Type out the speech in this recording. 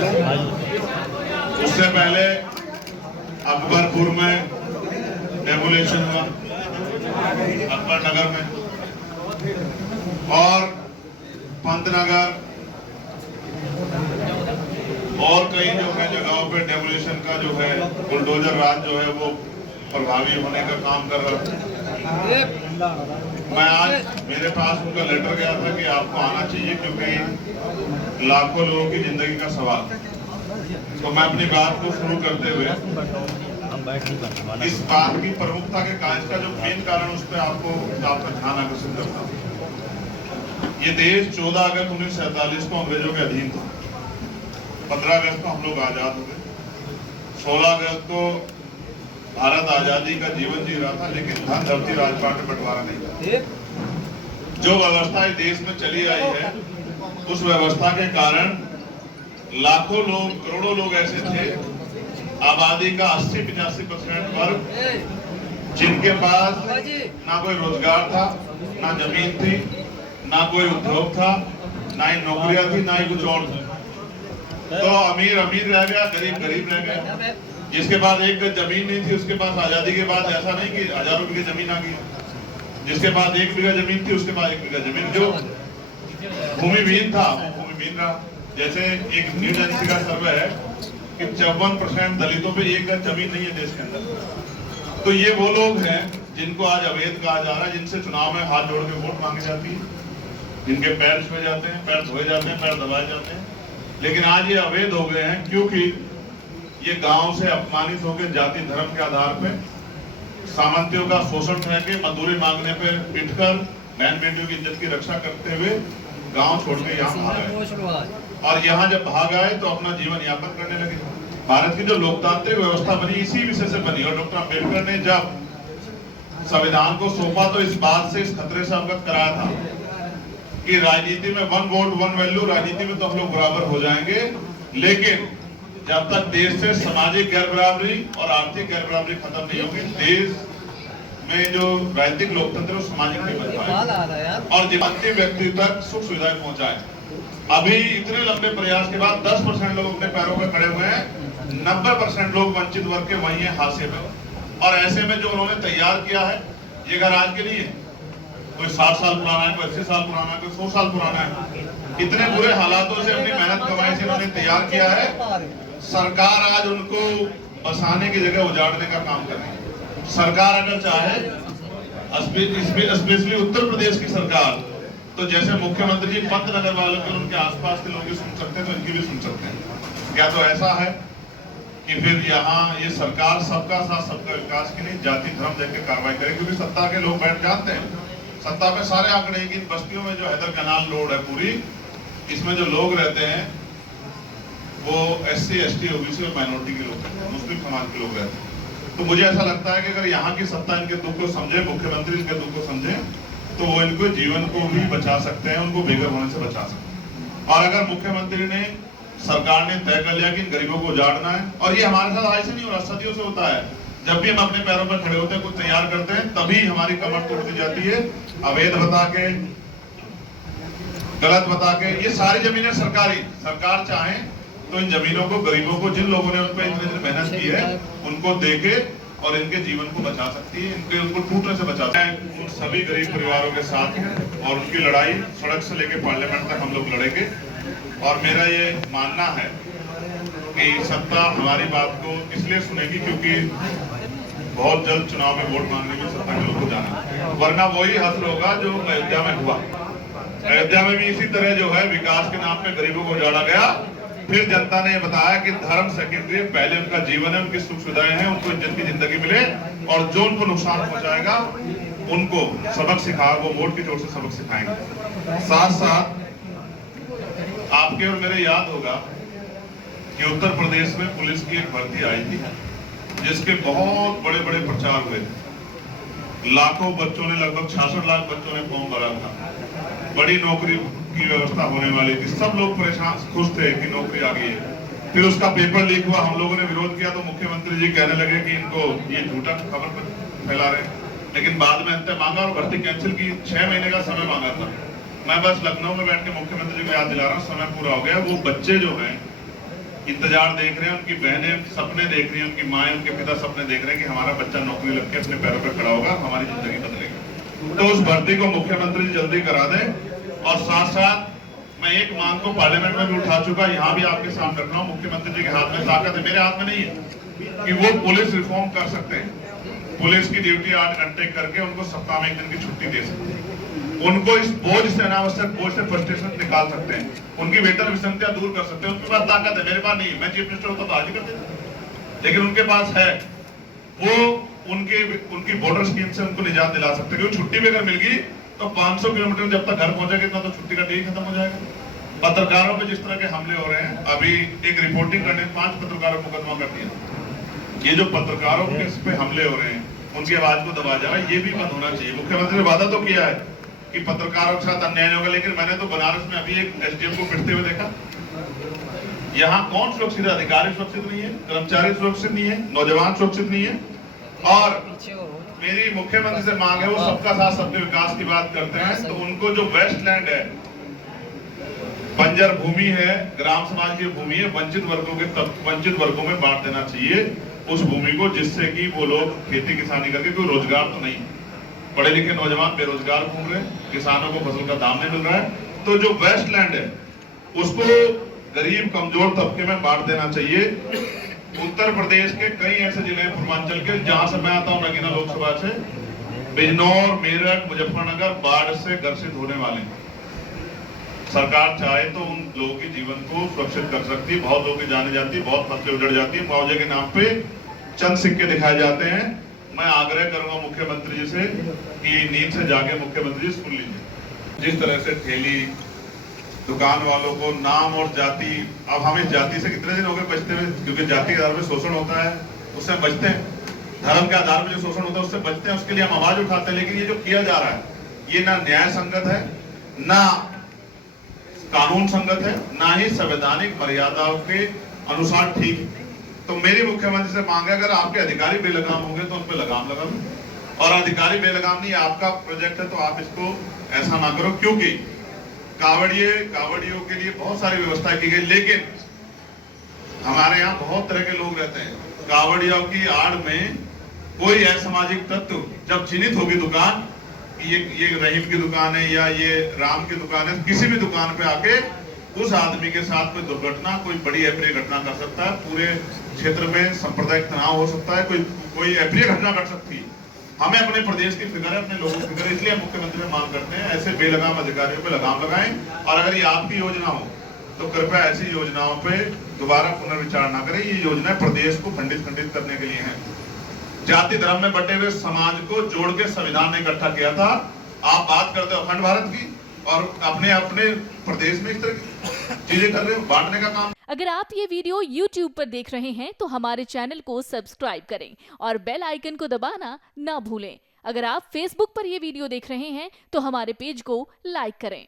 उससे पहले अकबरपुर में डेमोलेशन हुआ, अकबर नगर में, और पंतनगर और कई जो है जगहों पे डेमोलेशन का जो है बुलडोजर राज जो है वो प्रभावी होने का काम कर रहा है। मैं आज मेरे पास उनका लेटर गया था कि आपको आना चाहिए क्योंकि लाखों लोगों की जिंदगी का सवाल। तो मैं अपनी बात को शुरू करते हुए इस बात की प्रमुखता के काज का जो मेन कारण उस पर आपका ध्यान आकर्षित करता हूँ। ये देश 14 अगस्त 1947 को अंग्रेजों के अधीन था। 15 अगस्त को हम लोग आजाद हो गए। 16 अगस्त को भारत आजादी का जीवन जी रहा था, लेकिन धन धरती राजपाट में बंटवारा नहीं था। जो व्यवस्था इस देश में चली आई है उस व्यवस्था के कारण लाखों लोग, करोड़ों लोग ऐसे थे, आबादी का 80-85% वर्ग, जिनके पास ना कोई रोजगार था, ना जमीन थी, ना कोई उद्योग था, ना ही नौकरियां थी, ना ही कुछ और था। तो अमीर अमीर रह गया, गरीब गरीब रह गया। जिसके पास एक गज जमीन नहीं थी उसके पास आजादी के बाद ऐसा नहीं कि हजारों बीघे जमीन आ गई। जिसके पास 1 बीघा जमीन थी उसके पास 1 बीघा जमीन, जो भूमिहीन था भूमिहीन रहा। जैसे एक न्यूज एजेंसी का सर्वे है कि 54% दलितों पे 1 गज जमीन नहीं है देश के अंदर। तो ये वो लोग हैं जिनको आज अवैध कहा जा रहा है, जिनसे चुनाव में हाथ जोड़ के वोट मांगी जाती है, जिनके पैर छुए जाते हैं, पैर धोए जाते हैं, पैर दबाए जाते हैं। लेकिन आज ये अवैध हो गए हैं क्योंकि ये गांव से अपमानित होकर जाति धर्म के आधार पे सामंतियों का शोषण रह के मजदूरी मांगने पे पिटकर बहन बेटियों की इज्जत की रक्षा करते हुए गांव छोड़ के यहाँ भाग आए। और यहाँ जब भाग आए तो अपना जीवन यापन करने लगे। भारत की जो लोकतांत्रिक व्यवस्था बनी इसी विषय से बनी। और डॉक्टर अम्बेडकर ने जब संविधान को सौंपा तो इस बात से, इस खतरे से अवगत कराया था कि राजनीति में 1 वोट 1 वैल्यू, राजनीति में तो हम लोग बराबर हो जाएंगे, लेकिन जब तक देश से सामाजिक गैर बराबरी और आर्थिक गैर बराबरी खत्म नहीं होगी, देश में जो राजनीतिक लोकतंत्र है सामाजिक नहीं बन पाएगा और अंतिम व्यक्ति तक सुख सुविधाएं पहुंचाए। अभी इतने लंबे प्रयास के बाद 10% लोग अपने पैरों पर खड़े हुए हैं, 90% लोग वंचित वर्ग के वही है हाशिए में। और ऐसे में जो उन्होंने तैयार किया है ये घर आज के लिए कोई 60 साल पुराना है, कोई 80 साल पुराना है, कोई 100 साल पुराना है। इतने बुरे हालातों से अपनी मेहनत कमाई से उन्होंने तैयार किया है। सरकार आज उनको बसाने की जगह उजाड़ने का काम कर रही है। सरकार अगर चाहे, स्पेशली उत्तर प्रदेश की सरकार, तो जैसे मुख्यमंत्री जी पंतनगर वालों के उनके आसपास के लोग भी सुन सकते हैं तो इनकी भी सुन सकते हैं। क्या तो ऐसा है कि फिर यहाँ ये सरकार सबका साथ सबका विकास की नहीं, जाति धर्म देख के कार्रवाई करे? क्योंकि सत्ता के लोग बैठ जाते हैं, सत्ता में सारे आंकड़े की बस्तियों में जो हैदर कनाल रोड है पूरी, इसमें जो लोग रहते हैं वो SC ST OBC और माइनॉरिटी के लोग, मुस्लिम समाज के लोग रहते हैं। तो मुझे ऐसा लगता है कि अगर यहाँ की सत्ता इनके दुख को समझे, मुख्यमंत्री इनके दुख को समझे, तो वो इनको जीवन को भी बचा सकते हैं, उनको बेघर होने से बचा सकते हैं। और अगर मुख्यमंत्री ने, सरकार ने तय कर लिया कि इन गरीबों को उजाड़ना है, और ये हमारे साथ आज से नहीं हो रहा, सदियों से होता है। जब भी हम अपने पैरों पर खड़े होते हैं, कुछ तैयार करते हैं, तभी हमारी कमर तोड़ दी जाती है, अवैध बता के, गलत बता के। ये सारी जमीनें सरकारी, सरकार चाहे तो इन जमीनों को गरीबों को, जिन लोगों ने उन पर इतने दिन मेहनत की है, उनको देके और इनके जीवन को बचा सकती है, उनको टूटने से बचा सकती है। उन सभी गरीब परिवारों के साथ और उनकी लड़ाई सड़क से लेकर पार्लियामेंट तक हम लोग लड़ेंगे। और मेरा ये मानना है कि सत्ता हमारी बात को इसलिए सुनेगी क्योंकि बहुत जल्द चुनाव में वोट मांगने की सत्ता के लोग को जाना, वरना वही हश्र होगा जो अयोध्या में हुआ। अयोध्या में भी इसी तरह जो है विकास के नाम पे गरीबों को उजाड़ा गया। फिर जनता ने बताया कि धर्म सेकेंडरी, पहले उनका जीवन है, उनकी सुख सुविधाएं हैं, उनको इज्जत की जिंदगी मिले, और जो उनको नुकसान पहुंचाएगा उनको सबक सिखा, वो वोट की जोर से सबक सिखाएंगे। साथ साथ आपके और मेरे याद होगा कि उत्तर प्रदेश में पुलिस की एक भर्ती आई थी जिसके बहुत बड़े बड़े प्रचार हुए थे। लाखों बच्चों ने, लगभग 66 लाख बच्चों ने फॉर्म भरा था। बड़ी नौकरी की व्यवस्था होने वाली थी, सब लोग परेशान, खुश थे कि नौकरी आ गई है। फिर उसका पेपर लीक हुआ, हम लोगों ने विरोध किया तो मुख्यमंत्री जी कहने लगे कि इनको ये झूठा खबर फैला रहे हैं। लेकिन बाद में अंत मांगा और भर्ती कैंसिल की। 6 महीने का समय मांगा था। मैं बस लखनऊ में बैठ के मुख्यमंत्री जी को याद दिला रहा हूँ, समय पूरा हो गया। वो बच्चे जो हैं इंतजार देख रहे हैं, उनकी बहनें सपने देख रही हैं, उनकी माएँ उनके पिता सपने देख रहे हैं कि हमारा बच्चा नौकरी लग के अपने पैरों पर खड़ा होगा, हमारी जिंदगी बदलेगी। तो उस भर्ती को मुख्यमंत्री जी जल्दी करा दें। और साथ साथ मैं एक मांग को पार्लियामेंट में भी उठा चुका, यहाँ भी आपके सामने रख रहा हूँ। मुख्यमंत्री जी के हाथ में ताकत है, मेरे हाथ में नहीं है कि वो पुलिस रिफॉर्म कर सकते हैं। पुलिस की ड्यूटी 8 घंटे करके उनको सप्ताह में 1 दिन की छुट्टी दे सकते हैं। उनको इस बोझ से, अनावश्यक बोझ से फ्रस्ट्रेशन निकाल सकते हैं, उनकी वेतन विसंगतियां दूर कर सकते हैं। उनके पास ताकत है, मेरे पास नहीं है। मैं चीफ मिनिस्टर होता तो आज ही कर देता, लेकिन उनके पास है। वो उनकी बॉर्डर स्कीम से उनको निजात दिला सकते हैं। क्योंकि छुट्टी भी अगर मिल गई तो 500 किलोमीटर जब तक घर पहुंचेगा इतना तो छुट्टी का डे खत्म हो जाएगा। पत्रकारों पे जिस तरह के हमले हो रहे हैं, अभी एक रिपोर्टिंग करने 5 पत्रकारों को मुकदमा कर दिया। ये जो पत्रकारों के इस पे हमले हो रहे हैं, उनकी आवाज को दबाया जा रहा है, ये भी बंद होना चाहिए। मुख्यमंत्री ने वादा तो किया है कि पत्रकारों के साथ अन्याय होगा, लेकिन मैंने तो बनारस में अभी एक एसडीएम को पिटते हुए देखा। यहाँ कौन सुरक्षित है? अधिकारी सुरक्षित नहीं है, कर्मचारी सुरक्षित नहीं है, नौजवान सुरक्षित नहीं है। और मेरी मुख्यमंत्री से मांग है, वो सबका साथ सबके विकास की बात करते हैं, तो उनको जो वेस्टलैंड है, बंजर भूमि है, ग्राम समाज की भूमि है, वंचित वर्गों में बांट देना चाहिए उस भूमि को, जिससे कि वो लोग खेती किसानी करके, कोई रोजगार तो नहीं, पढ़े लिखे नौजवान बेरोजगार घूम रहे, किसानों को फसल का दाम नहीं मिल रहा है। तो जो वेस्टलैंड है उसको गरीब कमजोर तबके में बांट देना चाहिए। उत्तर प्रदेश के कई ऐसे जिले हैं पूर्वांचल के, जहां से मैं आता हूं, नगीना लोकसभा से, बिजनौर, मेरठ, मुजफ्फरनगर बाढ़ से ग्रसित होने वाले हैं। सरकार चाहे तो उन लोगों के जीवन को सुरक्षित कर सकती है। बहुत लोगों की जाने जाती है, बहुत फसलें उजड़ जाती है, मुआवजे के नाम पे चंद सिक्के दिखाए जाते हैं। मैं आग्रह करूंगा मुख्यमंत्री जी से कि नींद से जाके मुख्यमंत्री जी सुन लीजिए। जिस तरह से ठेली दुकान वालों को नाम और जाति, अब हम इस जाति से कितने दिन हो गए बचते हुए, क्योंकि जाति के आधार पर शोषण होता है, उससे बचते हैं। धर्म के आधार पर जो शोषण होता है उससे बचते हैं, उसके लिए हम आवाज उठाते हैं। लेकिन ये जो किया जा रहा है, ये ना न्याय संगत है, ना कानून संगत है, ना ही संवैधानिक मर्यादाओं के अनुसार ठीक है। तो मेरी मुख्यमंत्री से मांग है, अगर आपके अधिकारी बेलगाम होंगे तो उन पर लगाम लगा लो, और अधिकारी बेलगाम नहीं, आपका प्रोजेक्ट है तो आप इसको ऐसा ना करो। क्योंकि कावड़ियों के लिए बहुत सारी व्यवस्था की गई, लेकिन हमारे यहाँ बहुत तरह के लोग रहते हैं। कावड़ियों की आड़ में कोई असामाजिक तत्व जब चिन्हित होगी दुकान, ये रहीम की दुकान है या ये राम की दुकान है, किसी भी दुकान पे आके उस आदमी के साथ कोई दुर्घटना, कोई बड़ी अप्रिय घटना कर सकता है, पूरे क्षेत्र में सांप्रदायिक तनाव हो सकता है, कोई अप्रिय घटना घट सकती है। हमें अपने प्रदेश की फिक्र है, अपने लोगों की फिक्र है, इसलिए मुख्यमंत्री से मांग करते हैं ऐसे बेलगाम अधिकारियों पे लगाम लगाएं। और अगर ये आपकी योजना हो तो कृपया ऐसी योजनाओं पे दोबारा पुनर्विचार ना करें। ये योजना प्रदेश को खंडित करने के लिए है। जाति धर्म में बटे हुए समाज को जोड़ के संविधान ने इकट्ठा किया था। आप बात करते हो अखंड भारत की, और अपने प्रदेश में इस तरह की चीजें कर रहे हो, बांटने का काम। अगर आप ये वीडियो YouTube पर देख रहे हैं तो हमारे चैनल को सब्सक्राइब करें और बेल आइकन को दबाना ना भूलें। अगर आप Facebook पर ये वीडियो देख रहे हैं तो हमारे पेज को लाइक करें।